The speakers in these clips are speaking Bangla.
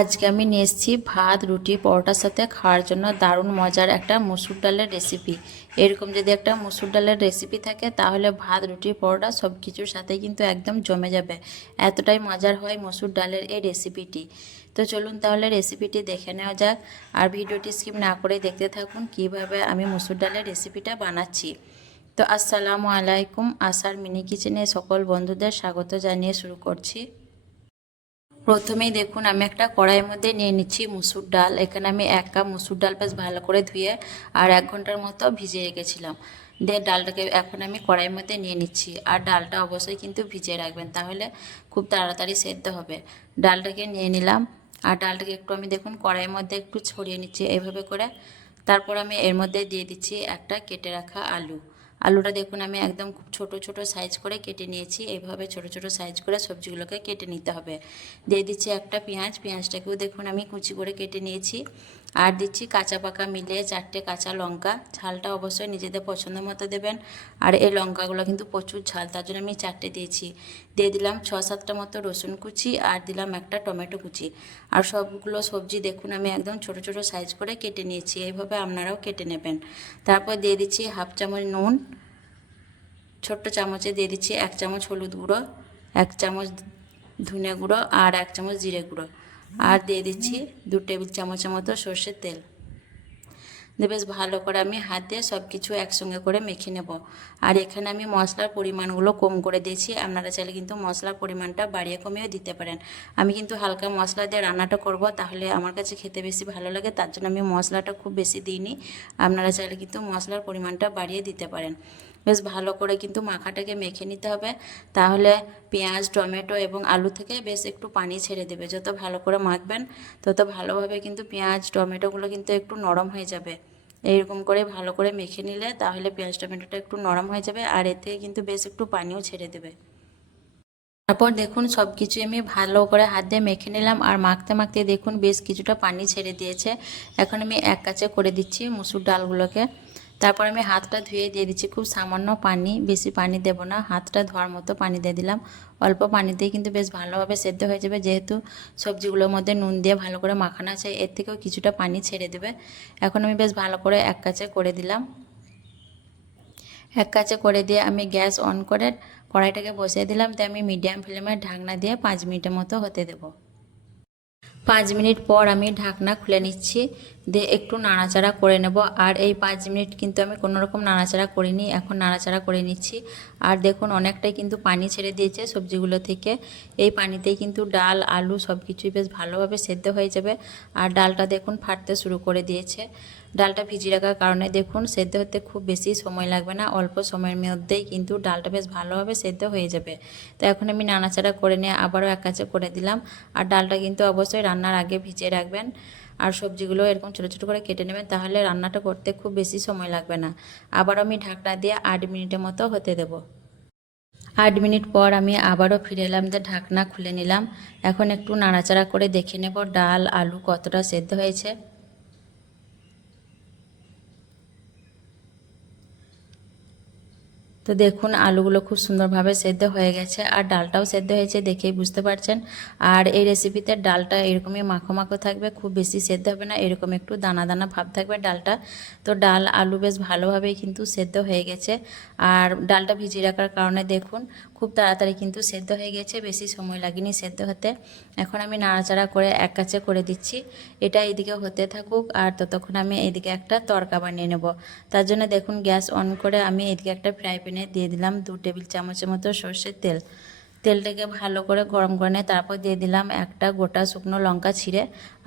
আজকে আমি নিয়ে এসেছি ভাত রুটি পরোটার সাথে খাওয়ার জন্য দারুণ মজার একটা মুসুর ডালের রেসিপি। এরকম যদি একটা মুসুর ডালের রেসিপি থাকে তাহলে ভাত রুটি পরোটা সব কিছুর সাথে কিন্তু একদম জমে যাবে। এতটাই মজার হয় মুসুর ডালের এই রেসিপিটি। তো চলুন তাহলে রেসিপিটি দেখে নেওয়া যাক। আর ভিডিওটি স্কিপ না করে দেখতে থাকুন কিভাবে আমি মুসুর ডালের রেসিপিটা বানাচ্ছি। তো আসসালামু আলাইকুম, আশার মিনি কিচেনে সকল বন্ধুদের স্বাগত জানিয়ে শুরু করছি। প্রথমেই দেখুন আমি একটা কড়াইয়ের মধ্যে নিয়ে নিচ্ছি মুসুর ডাল। এখানে আমি 1 কাপ মুসুর ডাল বেশ ভালো করে ধুয়ে আর 1 ঘন্টার মতো ভিজিয়ে রেখেছিলাম। দিয়ে ডালটাকে এখন আমি কড়াইয়ের মধ্যে নিয়ে নিচ্ছি। আর ডালটা অবশ্যই কিন্তু ভিজিয়ে রাখবেন, তাহলে খুব তাড়াতাড়ি সেদ্ধ হবে। ডালটাকে নিয়ে নিলাম আর ডালটাকে একটু আমি দেখুন কড়াইয়ের মধ্যে একটু ছড়িয়ে নিচ্ছি এইভাবে করে। তারপর আমি এর মধ্যে দিয়ে দিচ্ছি একটা কেটে রাখা আলু। আলুটা দেখুন আমি একদম খুব ছোট ছোট সাইজ করে কেটে নিয়েছি। এইভাবে ছোট ছোট সাইজ করে সবজিগুলোকে কেটে নিতে হবে। দিয়ে দিচ্ছি একটা পেঁয়াজ, পেঁয়াজটাকেও দেখুন আমি কুচি করে কেটে নিয়েছি। আর দিচ্ছি কাঁচা পাকা মিলিয়ে 4টে কাঁচা লঙ্কা। ঝালটা অবশ্যই নিজেদের পছন্দ মতো দেবেন। আর এই লঙ্কাগুলো কিন্তু প্রচুর ঝাল, তার জন্য আমি 4টে দিয়েছি। দিয়ে দিলাম 6-7টা মতো রসুন কুচি আর দিলাম একটা টমেটো কুচি। আর সবগুলো সবজি দেখুন আমি একদম ছোট ছোট সাইজ করে কেটে নিয়েছি। এইভাবে আপনারাও কেটে নেবেন। তারপর দিয়ে দিচ্ছি 1/2 চামচ নুন, ছোট্ট চামচে দিয়ে দিচ্ছি 1 চামচ হলুদ গুঁড়ো, 1 চামচ ধনে গুঁড়ো আর 1 চামচ জিরে গুঁড়ো। আর দিয়ে দিচ্ছি 2 টেবিল চামচের মতো সর্ষের তেল। দিয়ে বেশ ভালো করে আমি হাত দিয়ে সব কিছু একসঙ্গে করে মেখে নেব। আর এখানে আমি মশলার পরিমাণগুলো কম করে দিয়েছি, আপনারা চাইলে কিন্তু মশলার পরিমাণটা বাড়িয়ে কমিয়েও দিতে পারেন। আমি কিন্তু হালকা মশলা দিয়ে রান্নাটা করব, তাহলে আমার কাছে খেতে বেশি ভালো লাগে, তার জন্য আমি মশলাটা খুব বেশি দিইনি। আপনারা চাইলে কিন্তু মশলার পরিমাণটা বাড়িয়ে দিতে পারেন। বেশ ভালো করে কিন্তু মাখাটাকে মেখে নিতে হবে, তাহলে পেঁয়াজ টমেটো এবং আলু থেকে বেশ একটু পানি ছেড়ে দেবে। যত ভালো করে মাখবেন তত ভালোভাবে কিন্তু পেঁয়াজ টমেটোগুলো কিন্তু একটু নরম হয়ে যাবে। এইরকম করে ভালো করে মেখে নিলে তাহলে পেঁয়াজ টমেটোটা একটু নরম হয়ে যাবে আর এর থেকে কিন্তু বেশ একটু পানিও ছেড়ে দেবে। তারপর দেখুন সব কিছু আমি ভালো করে হাত দিয়ে মেখে নিলাম আর মাখতে মাখতে দেখুন বেশ কিছুটা পানি ছেড়ে দিয়েছে। এখন আমি এক কাছে করে দিচ্ছি মুসুর ডালগুলোকে। তারপর আমি হাতটা ধুয়ে দিয়ে দিচ্ছি খুব সামান্য পানি, বেশি পানি দেব না, হাতটা ধোয়ার মতো পানি দিয়ে দিলাম। অল্প পানিতেই কিন্তু বেশ ভালোভাবে সেদ্ধ হয়ে যাবে, যেহেতু সবজিগুলোর মধ্যে নুন দিয়ে ভালো করে মাখানো আছে, এর থেকেও কিছুটা পানি ছেড়ে দেবে। এখন আমি বেশ ভালো করে এক কাছে করে দিলাম। এক কাছে করে দিয়ে আমি গ্যাস অন করে কড়াইটাকে বসিয়ে দিলাম। তাই আমি মিডিয়াম ফ্লেমে ঢাকনা দিয়ে 5 মিনিটের মতো হতে দেবো। 5 মিনিট পর আমি ঢাকনা খুলে নিচ্ছি, দিয়ে একটু নাড়াচাড়া করে নেব। আর এই 5 মিনিট কিন্তু আমি কোনো রকম নাড়াচাড়া করিনি, এখন নাড়াচাড়া করে নিচ্ছি। আর দেখুন অনেকটাই কিন্তু পানি ছেড়ে দিয়েছে সবজিগুলো থেকে। এই পানিতেই কিন্তু ডাল আলু সব কিছুই বেশ ভালোভাবে সেদ্ধ হয়ে যাবে। আর ডালটা দেখুন ফাটতে শুরু করে দিয়েছে। ডালটা ভিজিয়ে রাখার কারণে দেখুন সেদ্ধ হতে খুব বেশি সময় লাগবে না, অল্প সময়ের মধ্যেই কিন্তু ডালটা বেশ ভালোভাবে সেদ্ধ হয়ে যাবে। তো এখন আমি নাড়াচাড়া করে নিয়ে আবারও এক কাছে করে দিলাম। আর ডালটা কিন্তু অবশ্যই রান্নার আগে ভিজিয়ে রাখবেন। আর সবজিগুলো এরকম ছোটো ছোটো করে কেটে নেবেন, তাহলে রান্নাটা করতে খুব বেশি সময় লাগবে না। আবারও আমি ঢাকনা দিয়ে 8 মিনিটের মতো হতে দেব। 8 মিনিট পর আমি আবারও ফিরে এলাম, যে ঢাকনা খুলে নিলাম। এখন একটু নাড়াচাড়া করে দেখে নেব ডাল আলু কতটা সেদ্ধ হয়েছে। তো দেখুন আলুগুলো খুব সুন্দরভাবে সেদ্ধ হয়ে গেছে আর ডালটাও সেদ্ধ হয়েছে, দেখেই বুঝতে পারছেন। আর এই রেসিপিতে ডালটা এরকমই মাখো মাখো থাকবে, খুব বেশি সেদ্ধ হবে না, এরকম একটু দানা দানা ভাব থাকবে ডালটা। তো ডাল আলু বেশ ভালোভাবেই কিন্তু সেদ্ধ হয়ে গেছে। আর ডালটা ভিজিয়ে রাখার কারণে দেখুন খুব তাড়াতাড়ি কিন্তু সেদ্ধ হয়ে গেছে, বেশি সময় লাগেনি সেদ্ধ হতে। এখন আমি নাড়াচাড়া করে এক কাছে করে দিচ্ছি। এটা এইদিকে হতে থাকুক আর ততক্ষণ আমি এইদিকে একটা তড়কা বানিয়ে নেব। তার জন্য দেখুন গ্যাস অন করে আমি এদিকে একটা ফ্রাই প্যানে দিয়ে দিলাম 2 টেবিল চামচের মতো সর্ষের তেল। তেলটাকে ভালো করে গরম করে নিয়ে তারপর দিয়ে দিলাম একটা গোটা শুকনো লঙ্কা ছিঁড়ে।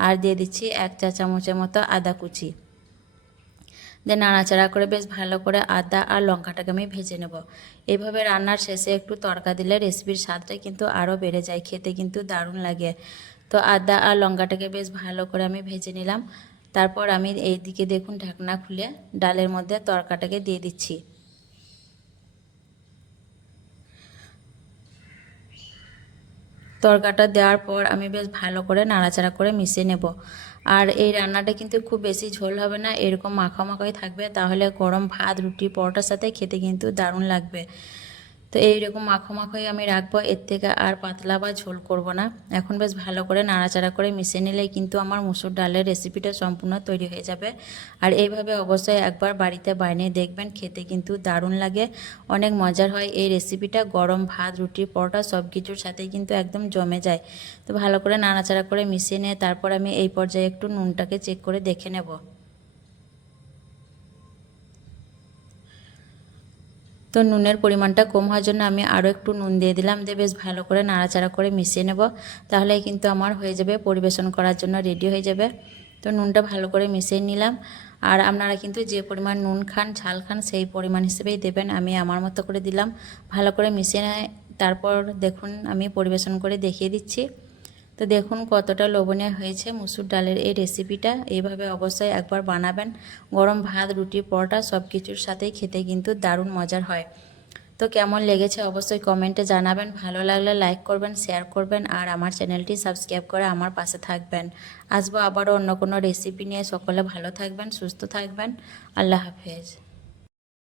আর দিয়ে দিচ্ছি 1 চা চামচের মতো আদা কুচি। দিয়ে নাড়াচাড়া করে বেশ ভালো করে আদা আর লঙ্কাটাকে আমি ভেজে নেব। এইভাবে রান্নার শেষে একটু তড়কা দিলে রেসিপির স্বাদটা কিন্তু আরও বেড়ে যায়, খেতে কিন্তু দারুণ লাগে। তো আদা আর লঙ্কাটাকে বেশ ভালো করে আমি ভেজে নিলাম। তারপর আমি এইদিকে দেখুন ঢাকনা খুলে ডালের মধ্যে তড়কাটাকে দিয়ে দিচ্ছি। তড়কাটা দেওয়ার পর আমি বেশ ভালো করে নাড়াচাড়া করে মিশিয়ে নেব। আর এই রান্নাটা কিন্তু খুব বেশি ঝোল হবে না, এরকম মাখা মাখাই থাকবে, তাহলে গরম ভাত রুটি পরোটার সাথে খেতে কিন্তু দারুণ লাগবে। তো তো এইরকম মাখো মাখোই আমি রাখবো, এর থেকে আর পাতলা বা ঝোল করব না। এখন বেশ ভালো করে নাড়াচাড়া করে মিশিয়ে নিলেই কিন্তু আমার মুসুর ডালের রেসিপিটা সম্পূর্ণ তৈরি হয়ে যাবে। আর এইভাবে অবশ্যই একবার বাড়িতে বানিয়ে দেখবেন, খেতে কিন্তু দারুণ লাগে, অনেক মজার হয় এই রেসিপিটা। গরম ভাত, রুটি, পরোটা সব কিছুর সাথেই কিন্তু একদম জমে যায়। তো ভালো করে নাড়াচাড়া করে মিশিয়ে নিয়ে তারপর আমি এই পর্যায়ে একটু নুনটাকে চেক করে দেখে নেব। তো নুনের পরিমাণটা কম হওয়ার জন্য আমি আরও একটু নুন দিয়ে দিলাম, দিয়ে বেশ ভালো করে নাড়াচাড়া করে মিশিয়ে নেব। তাহলেই কিন্তু আমার হয়ে যাবে, পরিবেশন করার জন্য রেডি হয়ে যাবে। তো নুনটা ভালো করে মিশিয়ে নিলাম। আর আপনারা কিন্তু যে পরিমাণ নুন খান, ঝাল খান সেই পরিমাণ হিসেবেই দেবেন। আমি আমার মতো করে দিলাম, ভালো করে মিশিয়ে তারপর দেখুন আমি পরিবেশন করে দেখিয়ে দিচ্ছি। তো দেখুন কতটা লোভনীয় হয়েছে মুসুর ডালের এই রেসিপিটা। এইভাবে অবশ্যই একবার বানাবেন, গরম ভাত, রুটি, পরোটা সব কিছুর সাথেই খেতে কিন্তু দারুণ মজার হয়। তো কেমন লেগেছে অবশ্যই কমেন্টে জানাবেন, ভালো লাগলে লাইক করবেন, শেয়ার করবেন, আর আমার চ্যানেলটি সাবস্ক্রাইব করে আমার পাশে থাকবেন। আসবো আবারও অন্য কোনো রেসিপি নিয়ে। সকলে ভালো থাকবেন, সুস্থ থাকবেন। আল্লাহ হাফেজ।